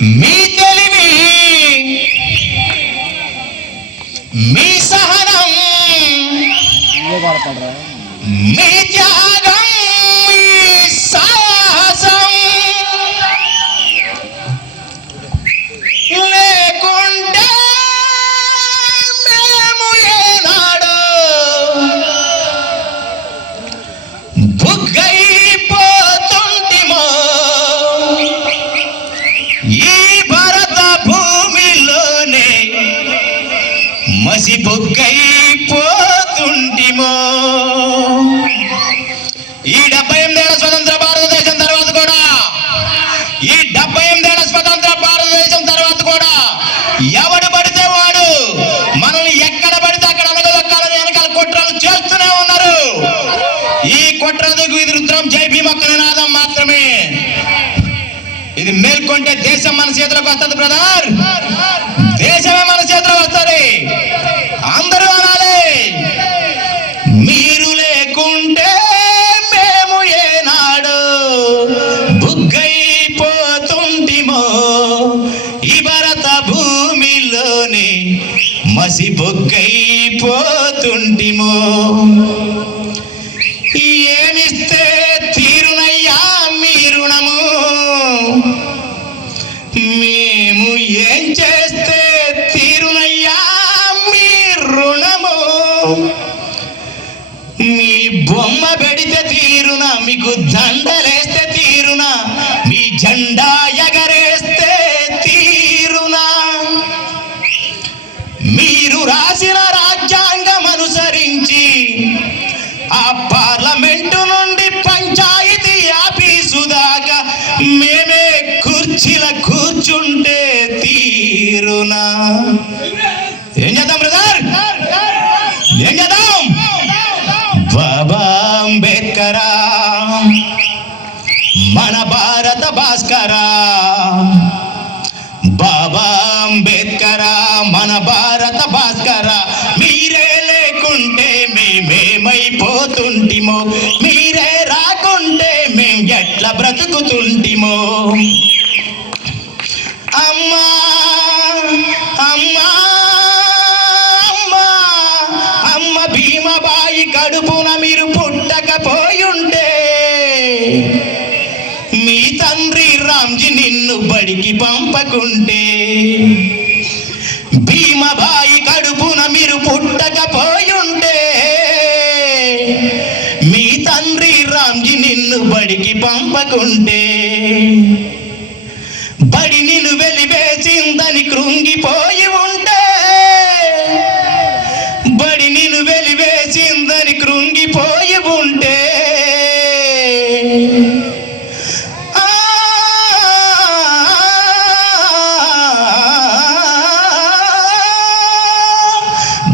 మీ తెలివి, మీ సహనం, మీ త్యాగం, మీ సాహసం లేకుంటే మేము ఏనాడు బుగ్గైపోతుంటిమో. ఈ భారత భూమిలోనే మసి బుగ్గైపోతుంటిమో. ఈ 78 ఏళ్ల స్వతంత్ర భారతదేశం తర్వాత కూడా, ఈ 78 ఏళ్ల స్వతంత్ర భారతదేశం తర్వాత కూడా ఎవడు పడితే వాడు మనల్ని ఎక్కడ పడితే అక్కడ అనగదొక్కాలని వెనకాల కుట్రలు చేస్తూనే ఉన్నారు. ఈ కుట్రలకు ఇది రుద్రం జై భీమక్క నినాదం మాత్రమే. ఇది మేల్కొంటే దేశం మన చేతిలోకి వస్తుంది బ్రదర్, దేశమే మన చేతిలోకి వస్తుంది. అందరూ అనాలి, మీరు లేకుంటే మేము ఏనాడు బుగ్గైపోతుంటిమో. ఈ భారత భూమిలోనే మసి బుగ్గైపోతుంటిమో. ఏమిస్తే తీరునయ్యా మీ రుణము, మేము ఏం చేస్తే తీరునయ్యా మీ రుణము. మీ బొమ్మ పెడితే తీరునా, మీకు దండలేస్తే తీరునా, మీ జెండా ఎగరేస్తే తీరునా. మీరు రాసిన రాజ్యాంగం అనుసరించి ఆ పార్లమెంటు నుండి పంచాయతీ ఆఫీసు దాకా మేమే కుర్చీల కూర్చుంటే తీరునా. ఏం చేద్దాం బ్రదర్, ఏం చేద్దాం? బాబా అంబేద్కరా మన భారత భాస్కరా, బాబా అంబేద్కరా మన భారత భాస్కరా. మీరే లేకుంటే మేమేమైపోతుంటిమో, మీరే రాకుంటే మేం ఎట్లా బ్రతుకుతుంటిమో. అమ్మా అమ్మా అమ్మా అమ్మ భీమబాయి కడుపున మీరు పుట్టకపోయుంటే, మీ తండ్రి రామ్జీ నిన్ను బడికి పంపకుంటే, భీమబాయి కడుపున మీరు పుట్టకపోయుంటే, మీ తండ్రి రామ్జీ నిన్ను బడికి పంపకుంటే, బడి నిన్ను వెలివేసిందని కృంగిపోయి ఉంటే, బడి నిన్ను వెలివేసిందని కృంగిపోయి ఉంటే,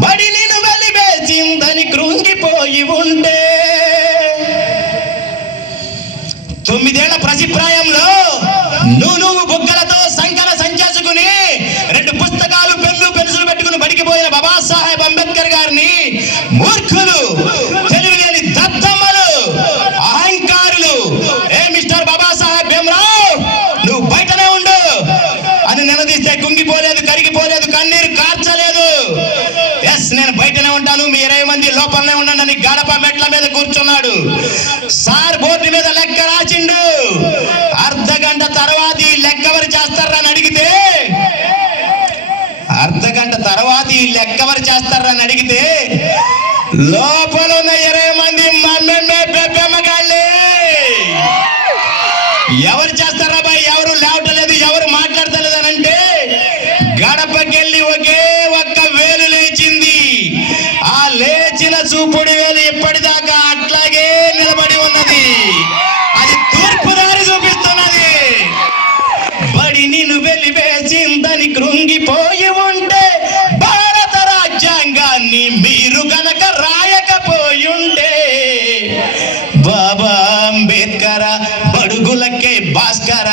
బడి నిన్ను వెలివేసిందని కృంగిపోయి ఉంటే, 9 ఏళ్ల ప్రసిప్రాయంలో నువ్వు బుగ్గలతో సంకల సంచేసుకుని 2 పుస్తకాలు పెన్ను పెన్సిల్ పెట్టుకుని బడికి పోయిన బాబాసాహెబ్ అంబేద్కర్ గారిని మూర్ఖులు, తెలివిలేని దద్దమ్మలు, అహంకారులు, ఏ మిస్టర్ బాబాసాహెబ్ భీమ్రావ్ నువ్వు బయటనే ఉండు అని నిలదీస్తే కుంగిపోలేదు, కరిగిపోలేదు, కన్నీరు కార్చలేదు. ఎస్ నేను బయటనే ఉంటాను, మీ 20 మంది లోపలనే ఉండండి అని గడప మెట్ల మీద కూర్చున్నాడు. సార్ బోర్డు మీద లెక్క రాసిండు. అర్ధగంట తర్వాత ఈ లెక్కవరు చేస్తారని అడిగితే, అర్ధగంట తర్వాత ఈ లెక్కవరు చేస్తారని అడిగితే లోపల ఉన్న 20 మంది బెబ్బెమ్మగాళ్ళే. ఎవరు చేస్తారా బాయ్, ఎవరు లేవటలేదు, ఎవరు మాట్లాడతలేదు అని అంటే గడపకెళ్ళి ఒకే ఒక్క వేలు లేచింది. ఆ లేచిన చూపుడు వేలు ఇప్పటిదాకా అట్లాగే నిలబడి ఉన్నది. అది తూర్పు దారి చూపిస్తున్నది. బడి నిన్ను వెలివేసిందని కృంగిపోయి ఉంటే, భారత రాజ్యాంగాన్ని మీరు గనక రాయకపోయుంటే, బాబా అంబేద్కర్ బడుగులకే భాస్కర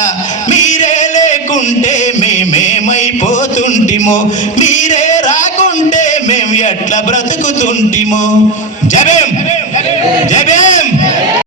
మీరే లేకుంటే మేమేమైపోతుంటిమో, మీరే రాకుంటే మేము ఎట్లా బ్రతుకుతుంటిమో. జై భీమ్.